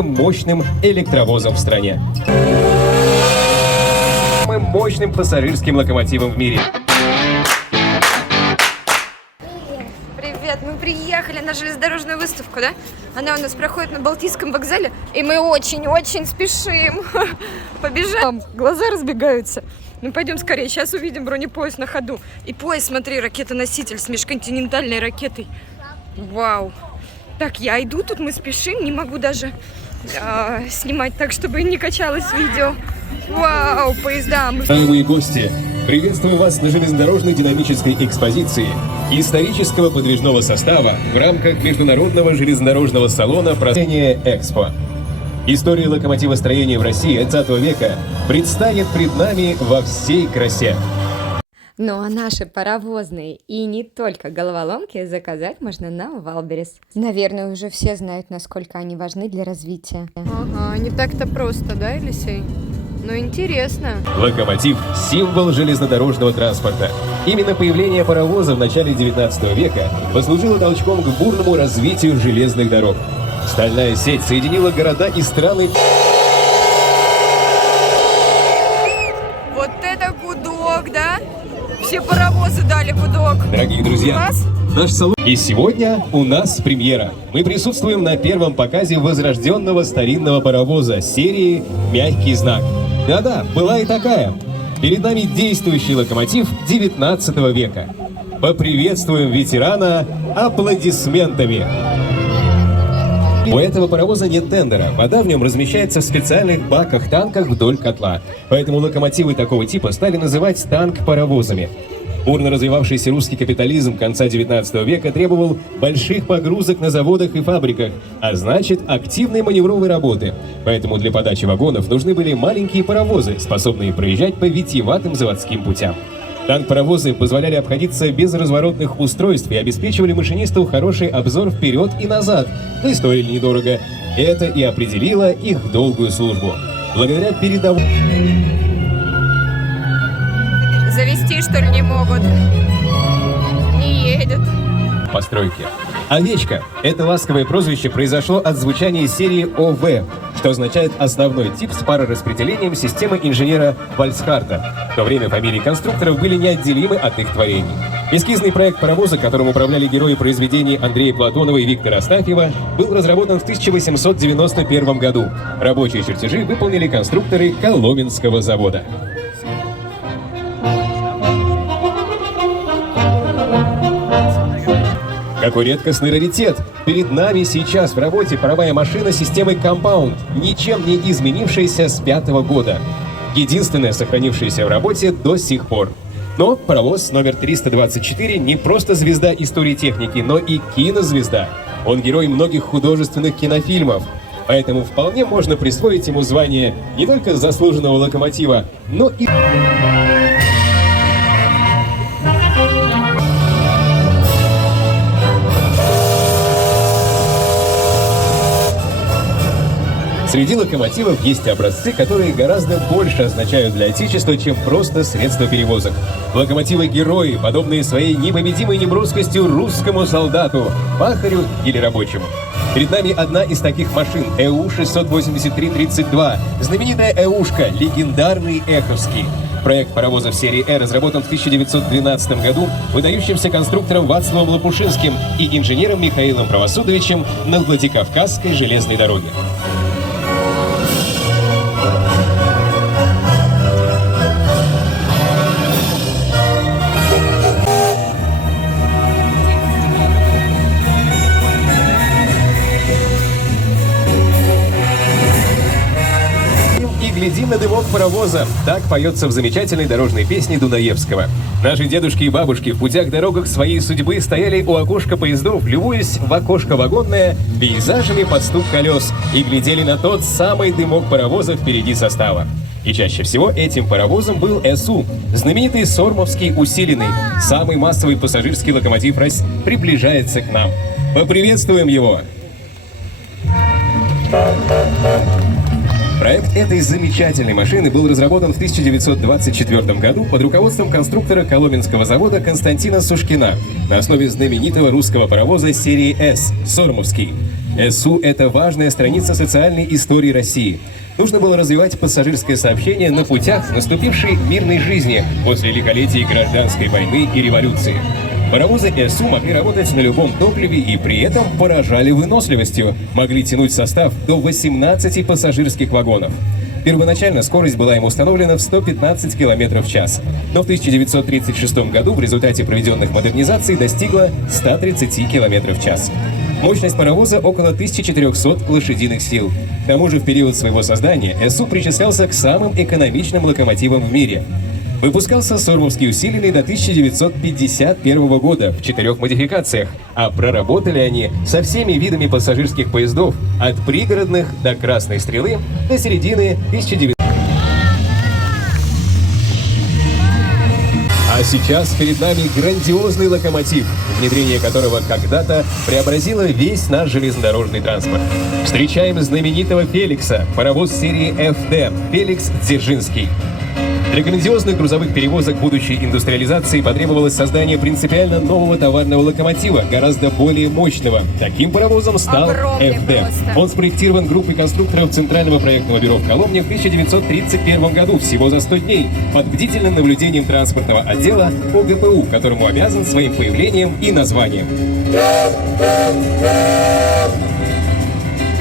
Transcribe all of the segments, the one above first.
самым мощным электровозом в стране. Самым мощным пассажирским локомотивом в мире. Привет, мы приехали на железнодорожную выставку, да? Она у нас проходит на Балтийском вокзале, и мы очень-очень спешим. Побежим, глаза разбегаются. Ну пойдем скорее, сейчас увидим бронепоезд на ходу. И поезд, смотри, ракета-носитель с межконтинентальной ракетой. Вау. Так, я иду, тут мы спешим, не могу даже снимать так, чтобы не качалось видео. Вау, поезда. Дорогие гости, приветствую вас на железнодорожной динамической экспозиции исторического подвижного состава в рамках Международного железнодорожного салона «Просвещение Экспо». История локомотивостроения в России 20 века предстанет пред нами во всей красе. Ну а наши паровозные и не только головоломки заказать можно на Валберес. Наверное, уже все знают, насколько они важны для развития. Ага, не так-то просто, да, Елисей? Ну, интересно. Локомотив – символ железнодорожного транспорта. Именно появление паровоза в начале 19 века послужило толчком к бурному развитию железных дорог. Стальная сеть соединила города и страны. Вот это гудок, да? Все паровозы дали гудок. Дорогие друзья, Класс. наш салон. И сегодня у нас премьера. Мы присутствуем на первом показе возрожденного старинного паровоза серии «Мягкий знак». Да-да, была и такая. Перед нами действующий локомотив 19 века. Поприветствуем ветерана аплодисментами. У этого паровоза нет тендера. Вода в нем размещается в специальных баках-танках вдоль котла. Поэтому локомотивы такого типа стали называть танк-паровозами. Бурно развивавшийся русский капитализм конца 19 века требовал больших погрузок на заводах и фабриках, а значит активной маневровой работы. Поэтому для подачи вагонов нужны были маленькие паровозы, способные проезжать по витиеватым заводским путям. Танк-паровозы позволяли обходиться без разворотных устройств и обеспечивали машинисту хороший обзор вперед и назад, да и стоили недорого. Это и определило их долгую службу. Благодаря передовой... Завести, что ли, не могут? Не едет. Постройки. Овечка. Это ласковое прозвище произошло от звучания серии ОВ, что означает основной тип с парораспределением системы инженера Вальцхарта. В то время фамилии конструкторов были неотделимы от их творений. Эскизный проект паровоза, которым управляли герои произведений Андрея Платонова и Виктора Астафьева, был разработан в 1891 году. Рабочие чертежи выполнили конструкторы Коломенского завода. Какой редкостный раритет! Перед нами сейчас в работе паровая машина системы Compound, ничем не изменившаяся с 5-го года. Единственная сохранившаяся в работе до сих пор. Но паровоз номер 324 не просто звезда истории техники, но и кинозвезда. Он герой многих художественных кинофильмов. Поэтому вполне можно присвоить ему звание не только заслуженного локомотива, но и... Среди локомотивов есть образцы, которые гораздо больше означают для Отечества, чем просто средства перевозок. Локомотивы-герои, подобные своей непобедимой неброскостью русскому солдату, пахарю или рабочему. Перед нами одна из таких машин – ЭУ-683-32, знаменитая ЭУшка, легендарный Эховский. Проект паровозов серии «Э» разработан в 1912 году выдающимся конструктором Вацлавом Лопушинским и инженером Михаилом Правосудовичем на Владикавказской железной дороге. «Гляди на дымок паровоза» — так поется в замечательной дорожной песне Дунаевского. Наши дедушки и бабушки в путях-дорогах своей судьбы стояли у окошка поездов, любуясь в окошко вагонное пейзажами под стук колес и глядели на тот самый дымок паровоза впереди состава. И чаще всего этим паровозом был ЭСУ, знаменитый Сормовский усиленный, самый массовый пассажирский локомотив России, приближается к нам. Поприветствуем его! Проект этой замечательной машины был разработан в 1924 году под руководством конструктора Коломенского завода Константина Сушкина на основе знаменитого русского паровоза серии «С» «Сормовский». СУ – это важная страница социальной истории России. Нужно было развивать пассажирское сообщение на путях наступившей мирной жизни после лихолетий гражданской войны и революции. Паровозы СУ могли работать на любом топливе и при этом поражали выносливостью, могли тянуть состав до 18 пассажирских вагонов. Первоначально скорость была им установлена в 115 км в час, но в 1936 году в результате проведенных модернизаций достигла 130 км в час. Мощность паровоза около 1400 лошадиных сил. К тому же в период своего создания СУ причислялся к самым экономичным локомотивам в мире. Выпускался Сормовский усиленный до 1951 года в 4 модификациях, а проработали они со всеми видами пассажирских поездов от пригородных до Красной Стрелы до середины 1900. А сейчас перед нами грандиозный локомотив, внедрение которого когда-то преобразило весь наш железнодорожный транспорт. Встречаем знаменитого Феликса, паровоз серии ФД, Феликс Дзержинский. Для грандиозных грузовых перевозок будущей индустриализации потребовалось создание принципиально нового товарного локомотива, гораздо более мощного. Таким паровозом стал ФД. Он спроектирован группой конструкторов Центрального проектного бюро в Коломне в 1931 году, всего за 100 дней, под бдительным наблюдением транспортного отдела ОГПУ, которому обязан своим появлением и названием.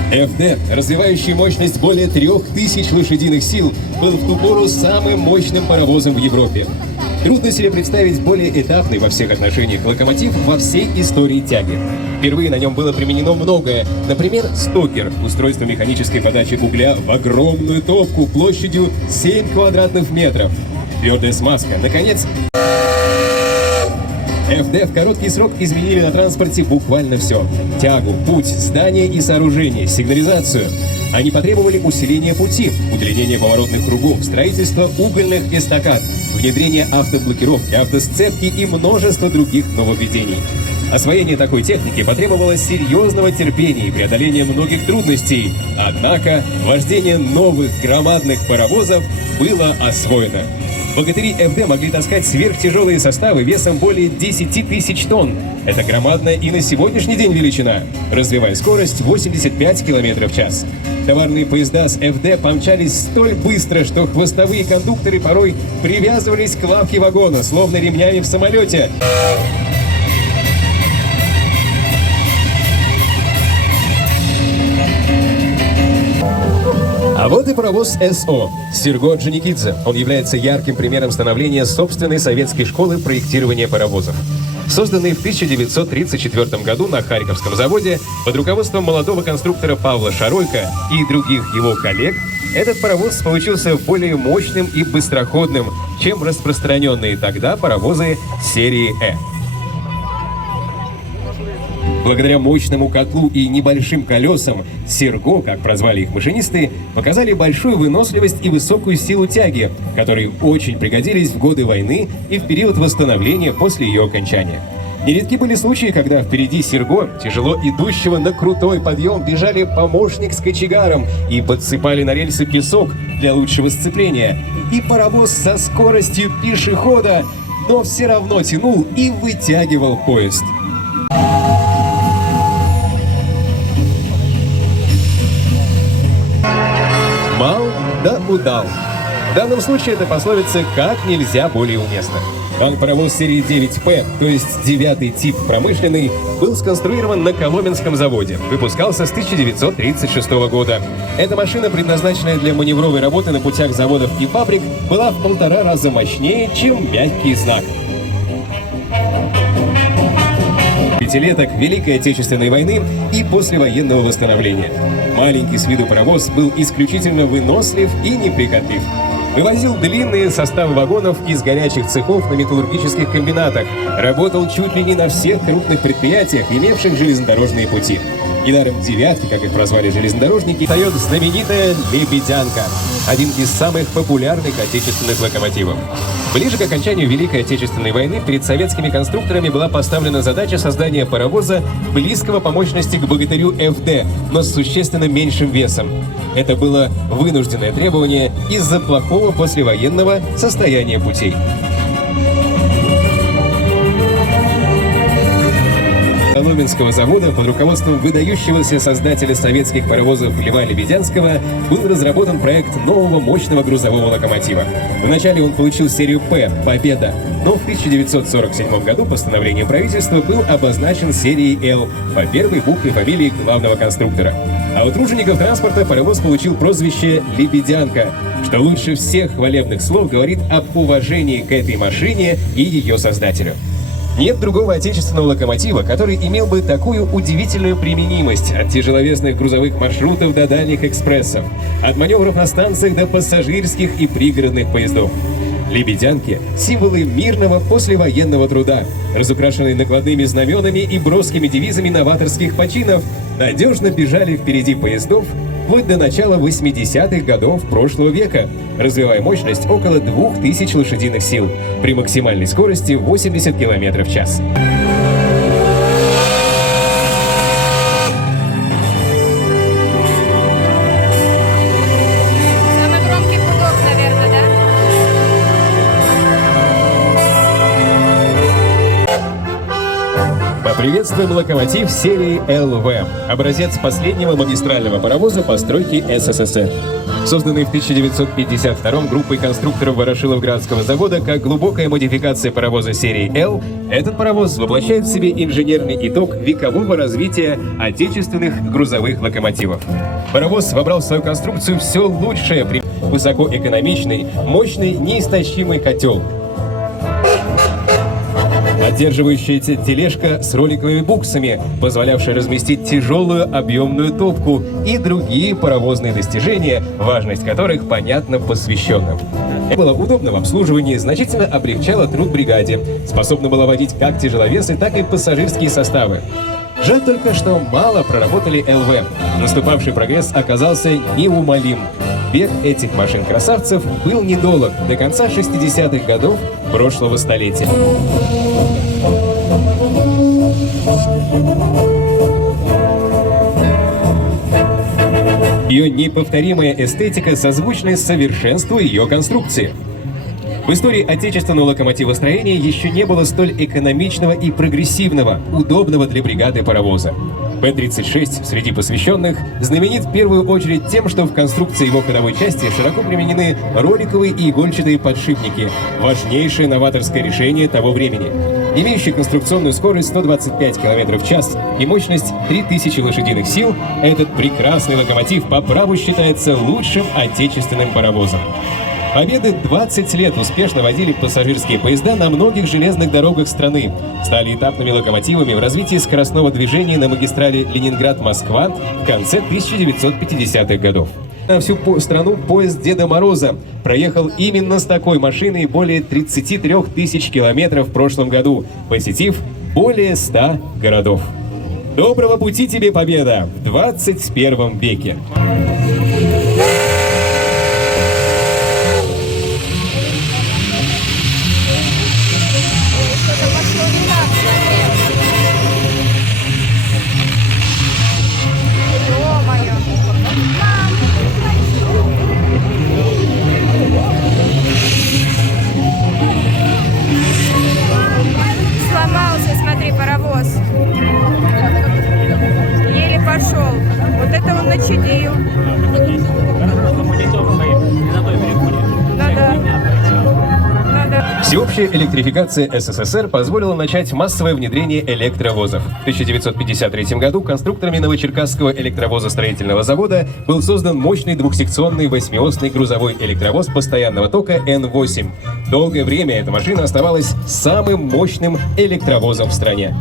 ФД, развивающий мощность более 3000 лошадиных сил, был в ту пору самым мощным паровозом в Европе. Трудно себе представить более этапный во всех отношениях локомотив во всей истории тяги. Впервые на нем было применено многое. Например, стокер – устройство механической подачи угля в огромную топку площадью 7 квадратных метров. Твердая смазка. Наконец, ФД в короткий срок изменили на транспорте буквально все. Тягу, путь, здания и сооружения, сигнализацию. Они потребовали усиления пути, удлинения поворотных кругов, строительства угольных эстакад, внедрения автоблокировки, автосцепки и множество других нововведений. Освоение такой техники потребовало серьезного терпения и преодоления многих трудностей. Однако вождение новых громадных паровозов было освоено. Богатыри ФД могли таскать сверхтяжелые составы весом более 10 тысяч тонн. Это громадная и на сегодняшний день величина, развивая скорость 85 км в час. Товарные поезда с ФД помчались столь быстро, что хвостовые кондукторы порой привязывались к лавке вагона, словно ремнями в самолете. А вот и паровоз СО Серго Орджоникидзе. Он является ярким примером становления собственной советской школы проектирования паровозов. Созданный в 1934 году на Харьковском заводе под руководством молодого конструктора Павла Шаройко и других его коллег, этот паровоз получился более мощным и быстроходным, чем распространенные тогда паровозы серии Э. Благодаря мощному котлу и небольшим колесам, Серго, как прозвали их машинисты, показали большую выносливость и высокую силу тяги, которые очень пригодились в годы войны и в период восстановления после ее окончания. Нередки были случаи, когда впереди Серго, тяжело идущего на крутой подъем, бежали помощник с кочегаром и подсыпали на рельсы песок для лучшего сцепления. И паровоз со скоростью пешехода, но все равно тянул и вытягивал поезд. Мал да удал. В данном случае эта пословица как нельзя более уместна. Танк-паровоз серии 9П, то есть 9-й тип промышленный, был сконструирован на Коломенском заводе. Выпускался с 1936 года. Эта машина, предназначенная для маневровой работы на путях заводов и фабрик, была в 1,5 раза мощнее, чем мягкий знак. Пятилеток Великой Отечественной войны и послевоенного восстановления. Маленький с виду паровоз был исключительно вынослив и неприхотлив. Вывозил длинные составы вагонов из горячих цехов на металлургических комбинатах. Работал чуть ли не на всех крупных предприятиях, имевших железнодорожные пути. Недаром «девятки», как их прозвали железнодорожники, дает знаменитая «Лебедянка», один из самых популярных отечественных локомотивов. Ближе к окончанию Великой Отечественной войны перед советскими конструкторами была поставлена задача создания паровоза, близкого по мощности к богатырю ФД, но с существенно меньшим весом. Это было вынужденное требование из-за плохого послевоенного состояния путей. Гомельского завода под руководством выдающегося создателя советских паровозов Льва Лебедянского был разработан проект нового мощного грузового локомотива. Вначале он получил серию «П» – «Победа», но в 1947 году постановлением правительства был обозначен серией «Л» по первой букве фамилии главного конструктора. А у тружеников транспорта паровоз получил прозвище «Лебедянка», что лучше всех хвалебных слов говорит об уважении к этой машине и ее создателю. Нет другого отечественного локомотива, который имел бы такую удивительную применимость от тяжеловесных грузовых маршрутов до дальних экспрессов, от маневров на станциях до пассажирских и пригородных поездов. Лебедянки – символы мирного послевоенного труда, разукрашенные накладными знаменами и броскими девизами новаторских починов, надежно бежали впереди поездов вплоть до начала 80-х годов прошлого века, развивая мощность около 2000 лошадиных сил при максимальной скорости 80 км в час. Самый громкий гудок, наверное, да? Поприветствуем локомотив серии ЛВ, образец последнего магистрального паровоза постройки СССР. Созданный в 1952 группой конструкторов Ворошиловградского завода как глубокая модификация паровоза серии Л, этот паровоз воплощает в себе инженерный итог векового развития отечественных грузовых локомотивов. Паровоз вобрал в свою конструкцию все лучшее при высокоэкономичный, мощный, неистощимый котел. Поддерживающаяся тележка с роликовыми буксами, позволявшая разместить тяжелую объемную топку и другие паровозные достижения, важность которых понятна посвященным. Это было удобно в обслуживании, значительно облегчало труд бригаде, способно было водить как тяжеловесы, так и пассажирские составы. Жаль только, что мало проработали ЛВ. Наступавший прогресс оказался неумолим. Век этих машин-красавцев был недолг до конца 60-х годов прошлого столетия. Ее неповторимая эстетика созвучна совершенству ее конструкции. В истории отечественного локомотивостроения еще не было столь экономичного и прогрессивного, удобного для бригады паровоза. П-36 среди посвященных знаменит в первую очередь тем, что в конструкции его ходовой части широко применены роликовые и игольчатые подшипники, важнейшее новаторское решение того времени. Имеющий конструкционную скорость 125 км в час и мощность 3000 лошадиных сил, этот прекрасный локомотив по праву считается лучшим отечественным паровозом. Победы 20 лет успешно водили пассажирские поезда на многих железных дорогах страны, стали этапными локомотивами в развитии скоростного движения на магистрали Ленинград-Москва в конце 1950-х годов. На всю страну поезд Деда Мороза проехал именно с такой машиной более 33 тысяч километров в прошлом году, посетив более 100 городов. Доброго пути тебе, Победа, в 21 веке! Сломался, смотри, паровоз. Еле пошел. Вот это он начудил. Всеобщая электрификация СССР позволила начать массовое внедрение электровозов. В 1953 году конструкторами Новочеркасского электровозостроительного завода был создан мощный двухсекционный восьмиосный грузовой электровоз постоянного тока Н-8. Долгое время эта машина оставалась самым мощным электровозом в стране.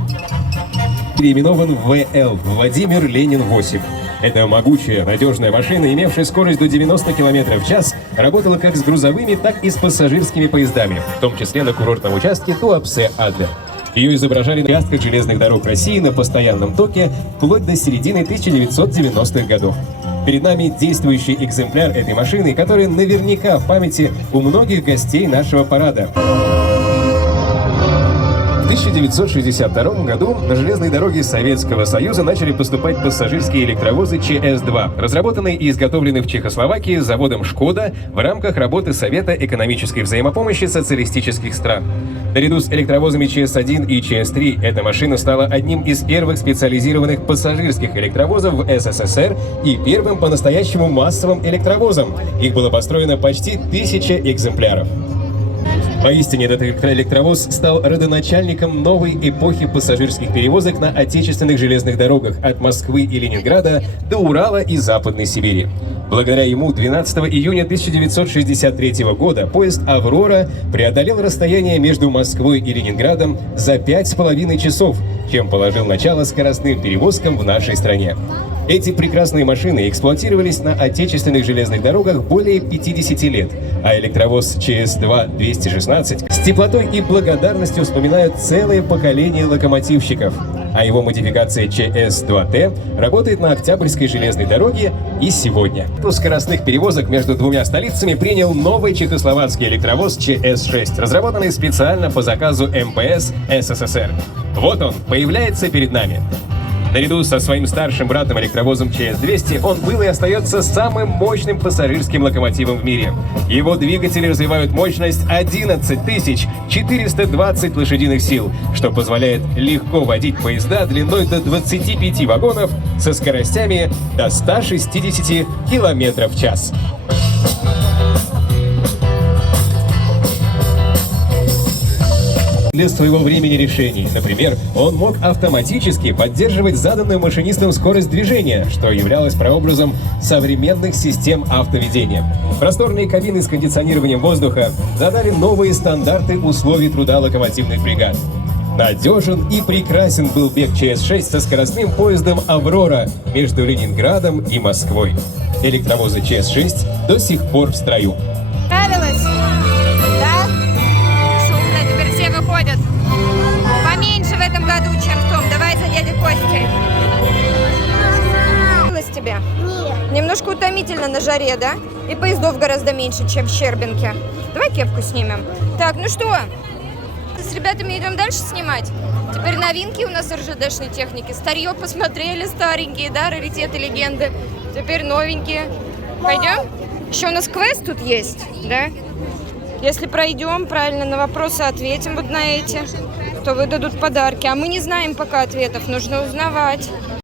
Переименован в ВЛ – Владимир Ленин-8. Эта могучая, надежная машина, имевшая скорость до 90 км в час, работала как с грузовыми, так и с пассажирскими поездами, в том числе на курортном участке Туапсе-Адлер. Ее изображали на участках железных дорог России на постоянном токе вплоть до середины 1990-х годов. Перед нами действующий экземпляр этой машины, который наверняка в памяти у многих гостей нашего парада. В 1962 году на железные дороги Советского Союза начали поступать пассажирские электровозы ЧС-2, разработанные и изготовленные в Чехословакии заводом «Шкода» в рамках работы Совета экономической взаимопомощи социалистических стран. Наряду с электровозами ЧС-1 и ЧС-3 эта машина стала одним из первых специализированных пассажирских электровозов в СССР и первым по-настоящему массовым электровозом. Их было построено почти 1000 экземпляров. Поистине, этот электровоз стал родоначальником новой эпохи пассажирских перевозок на отечественных железных дорогах от Москвы и Ленинграда до Урала и Западной Сибири. Благодаря ему 12 июня 1963 года поезд «Аврора» преодолел расстояние между Москвой и Ленинградом за 5,5 часов, чем положил начало скоростным перевозкам в нашей стране. Эти прекрасные машины эксплуатировались на отечественных железных дорогах более 50 лет, а электровоз ЧС-2-216 с теплотой и благодарностью вспоминают целое поколение локомотивщиков, а его модификация ЧС-2Т работает на Октябрьской железной дороге и сегодня. Скоростных перевозок между двумя столицами принял новый чехословацкий электровоз ЧС-6, разработанный специально по заказу МПС СССР. Вот он, появляется перед нами. Наряду со своим старшим братом электровозом ЧС-200 он был и остается самым мощным пассажирским локомотивом в мире. Его двигатели развивают мощность 11 420 лошадиных сил, что позволяет легко водить поезда длиной до 25 вагонов со скоростями до 160 км в час. Для своего времени решений. Например, он мог автоматически поддерживать заданную машинистом скорость движения, что являлось прообразом современных систем автоведения. Просторные кабины с кондиционированием воздуха задали новые стандарты условий труда локомотивных бригад. Надежен и прекрасен был бег ЧС-6 со скоростным поездом «Аврора» между Ленинградом и Москвой. Электровозы ЧС-6 до сих пор в строю. Нравилось? Да? Шумно, теперь все выходят. Поменьше в этом году, чем в том. Давай за дядей Костей. Нравилось тебе? Нет. Немножко утомительно на жаре, да? И поездов гораздо меньше, чем в Щербинке. Давай кепку снимем. Так, ну что? С ребятами идем дальше снимать. Теперь новинки у нас РЖДшной техники. Старье посмотрели, старенькие, да, раритеты, легенды. Теперь новенькие. Пойдем? Еще у нас квест тут есть, да? Если пройдем, правильно на вопросы ответим вот на эти, то выдадут подарки. А мы не знаем пока ответов, нужно узнавать.